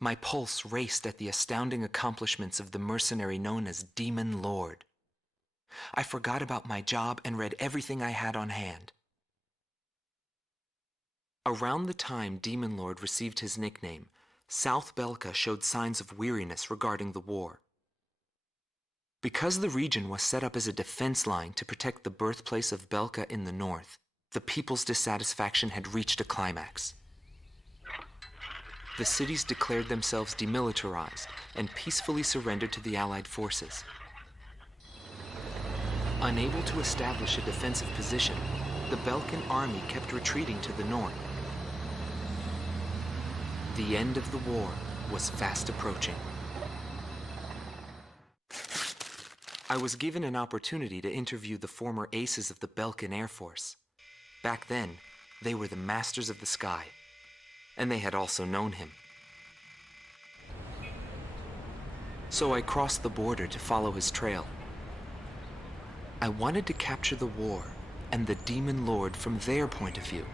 My pulse raced at the astounding accomplishments of the mercenary known as Demon Lord. I forgot about my job and read everything I had on hand. Around the time Demon Lord received his nickname, South Belka showed signs of weariness regarding the war. Because the region was set up as a defense line to protect the birthplace of Belka in the north, the people's dissatisfaction had reached a climax. The cities declared themselves demilitarized and peacefully surrendered to the Allied forces. Unable to establish a defensive position, the Belkan army kept retreating to the north. The end of the war was fast approaching. I was given an opportunity to interview the former aces of the Belkan Air Force. Back then, they were the masters of the sky, and they had also known him. So I crossed the border to follow his trail. I wanted to capture the war and the Demon Lord from their point of view,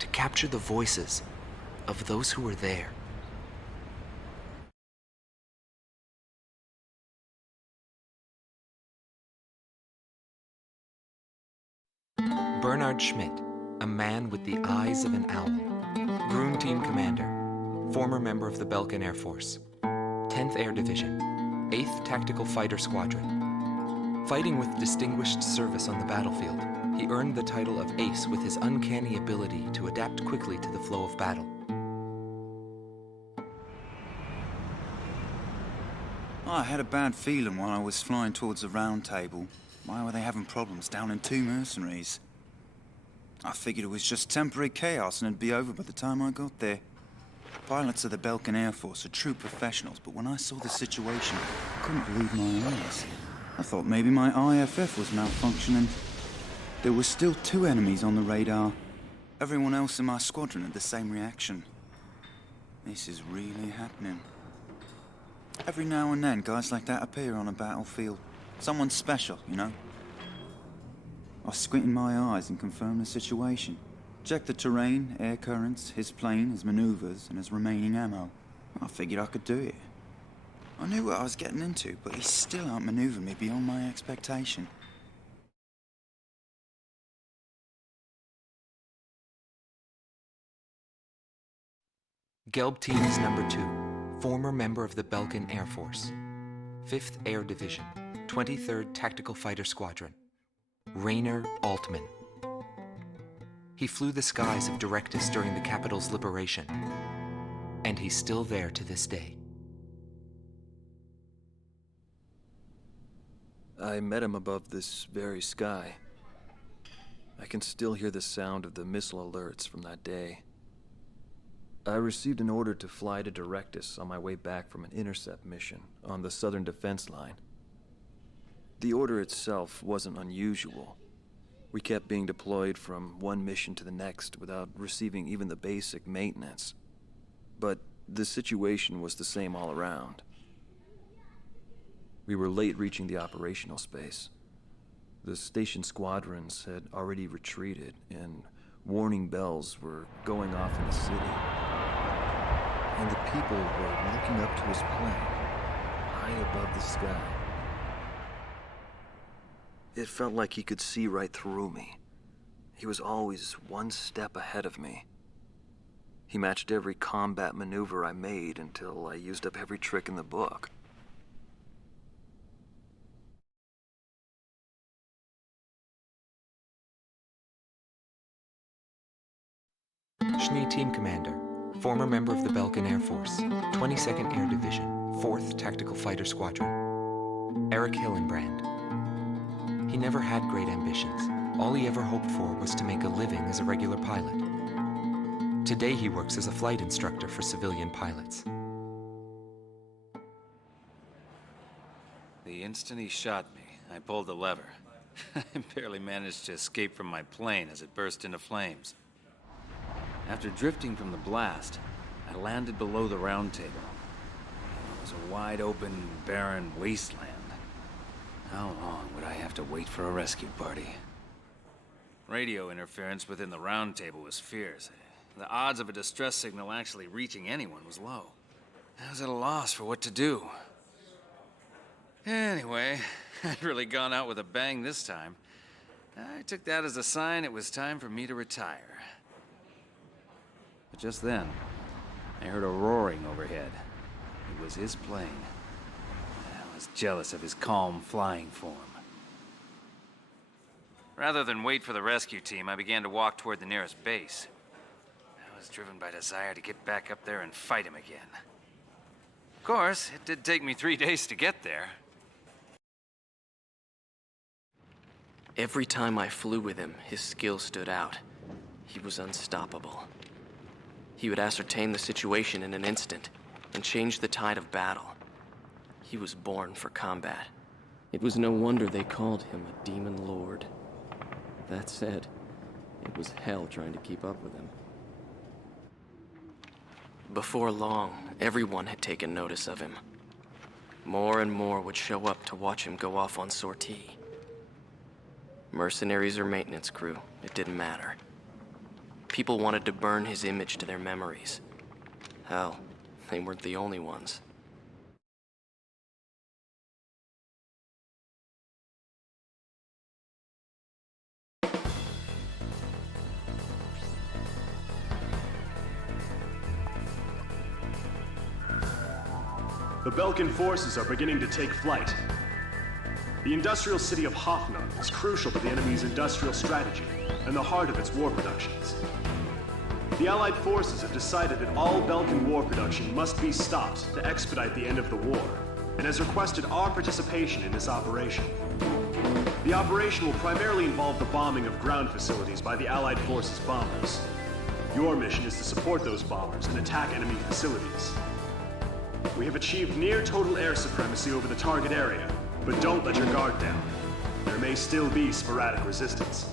to capture the voices of those who were there. Bernard Schmidt, a man with the eyes of an owl. Galm Team commander, former member of the Belkan Air Force, 10th Air Division, 8th Tactical Fighter Squadron. Fighting with distinguished service on the battlefield, he earned the title of Ace with his uncanny ability to adapt quickly to the flow of battle. I had a bad feeling while I was flying towards the round table. Why were they having problems down in 2 mercenaries? I figured it was just temporary chaos and it'd be over by the time I got there. Pilots of the Belkan Air Force are true professionals, but when I saw the situation, I couldn't believe my eyes. I thought maybe my IFF was malfunctioning. There were still 2 enemies on the radar. Everyone else in my squadron had the same reaction. This is really happening. Every now and then, guys like that appear on a battlefield. Someone special, you know? I squinted my eyes and confirmed the situation. Checked the terrain, air currents, his plane, his maneuvers, and his remaining ammo. I figured I could do it. I knew what I was getting into, but he still outmaneuvered me beyond my expectation. Galm Team's number 2, former member of the Belkan Air Force, 5th Air Division, 23rd Tactical Fighter Squadron, Rainer Altman. He flew the skies of Directus during the capital's liberation, and he's still there to this day. I met him above this very sky. I can still hear the sound of the missile alerts from that day. I received an order to fly to Directus on my way back from an intercept mission on the southern defense line. The order itself wasn't unusual. We kept being deployed from one mission to the next without receiving even the basic maintenance. But the situation was the same all around. We were late reaching the operational space. The station squadrons had already retreated, and warning bells were going off in the city. And the people were looking up to his plane, high above the sky. It felt like he could see right through me. He was always one step ahead of me. He matched every combat maneuver I made until I used up every trick in the book. Schnee Team Commander, former member of the Belkan Air Force, 22nd Air Division, 4th Tactical Fighter Squadron, Eric Hillenbrand. He never had great ambitions. All he ever hoped for was to make a living as a regular pilot. Today he works as a flight instructor for civilian pilots. The instant he shot me, I pulled the lever. I barely managed to escape from my plane as it burst into flames. After drifting from the blast, I landed below the round table. It was a wide-open, barren wasteland. How long would I have to wait for a rescue party? Radio interference within the round table was fierce. The odds of a distress signal actually reaching anyone was low. I was at a loss for what to do. Anyway, I'd really gone out with a bang this time. I took that as a sign it was time for me to retire. But just then, I heard a roaring overhead. It was his plane. I was jealous of his calm flying form. Rather than wait for the rescue team, I began to walk toward the nearest base. I was driven by desire to get back up there and fight him again. Of course, it did take me 3 days to get there. Every time I flew with him, his skill stood out. He was unstoppable. He would ascertain the situation in an instant and change the tide of battle. He was born for combat. It was no wonder they called him a demon lord. That said, it was hell trying to keep up with him. Before long, everyone had taken notice of him. More and more would show up to watch him go off on sortie. Mercenaries or maintenance crew, it didn't matter. People wanted to burn his image to their memories. Hell, they weren't the only ones. The Belkan forces are beginning to take flight. The industrial city of Hoffnung is crucial to the enemy's industrial strategy and the heart of its war productions. The Allied forces have decided that all Belkan war production must be stopped to expedite the end of the war, and has requested our participation in this operation. The operation will primarily involve the bombing of ground facilities by the Allied forces' bombers. Your mission is to support those bombers and attack enemy facilities. We have achieved near total air supremacy over the target area, but don't let your guard down. There may still be sporadic resistance.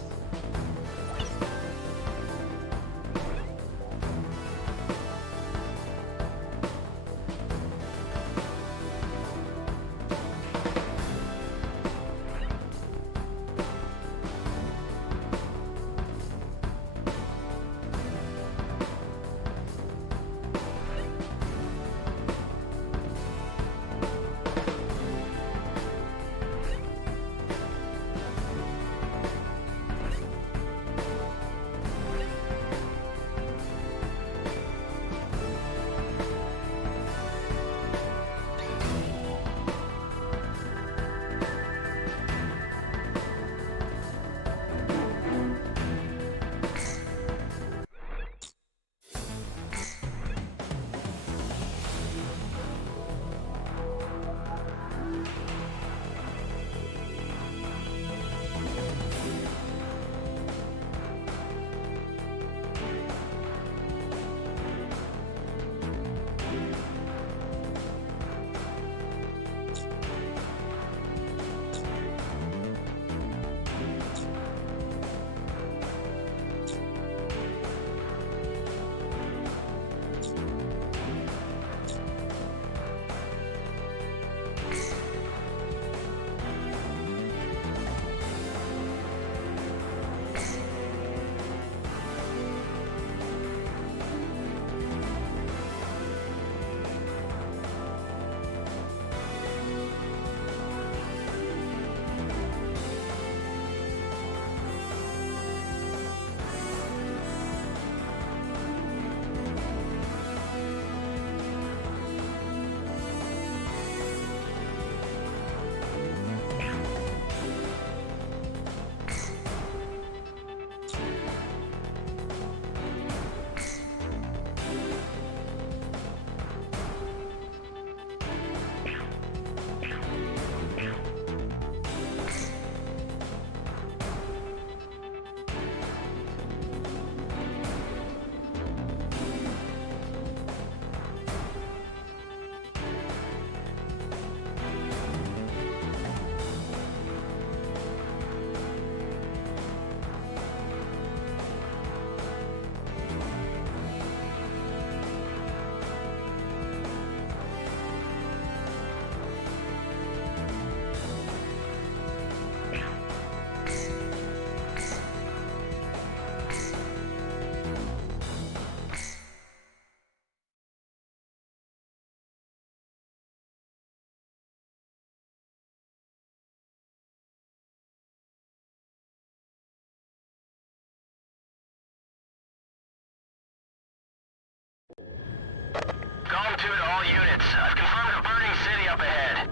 to all units. I've confirmed a burning city up ahead.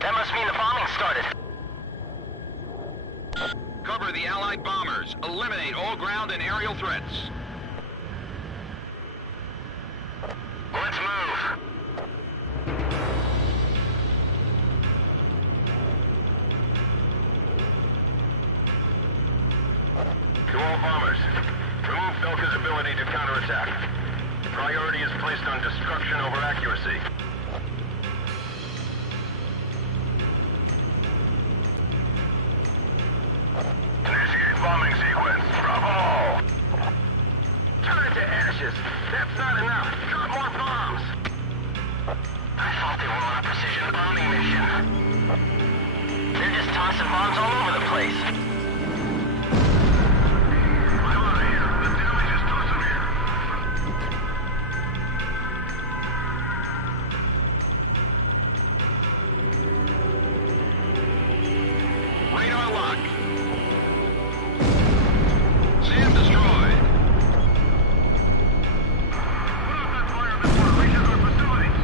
That must mean the bombing started. Cover the Allied bombers. Eliminate all ground and aerial threats. Let's move. To all bombers, remove Belka's ability to counterattack. Priority is placed on destruction over accuracy. Initiate bombing sequence. Drop them all. Turn it to ashes. That's not enough. Drop more bombs. I thought they were on a precision bombing mission. They're just tossing bombs all over the place. I'm out of here. The damage is too severe. Radar lock. SAM destroyed. Put out that fire before it reaches our facilities.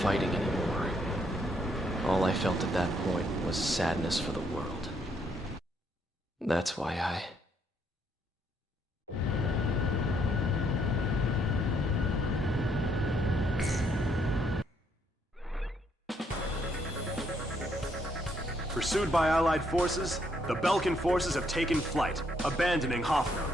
fighting anymore. All I felt at that point was sadness for the world. That's why I... Pursued by Allied forces, the Belkan forces have taken flight, abandoning Hoffnung.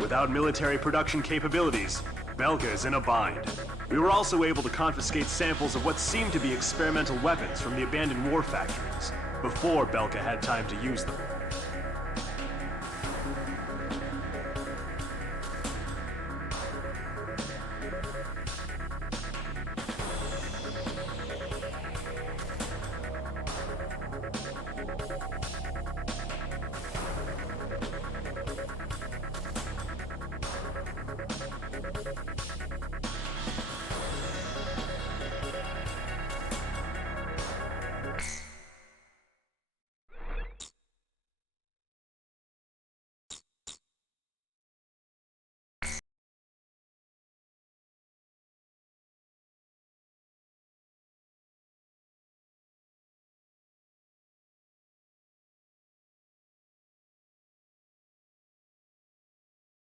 Without military production capabilities, Belka is in a bind. We were also able to confiscate samples of what seemed to be experimental weapons from the abandoned war factories, before Belka had time to use them.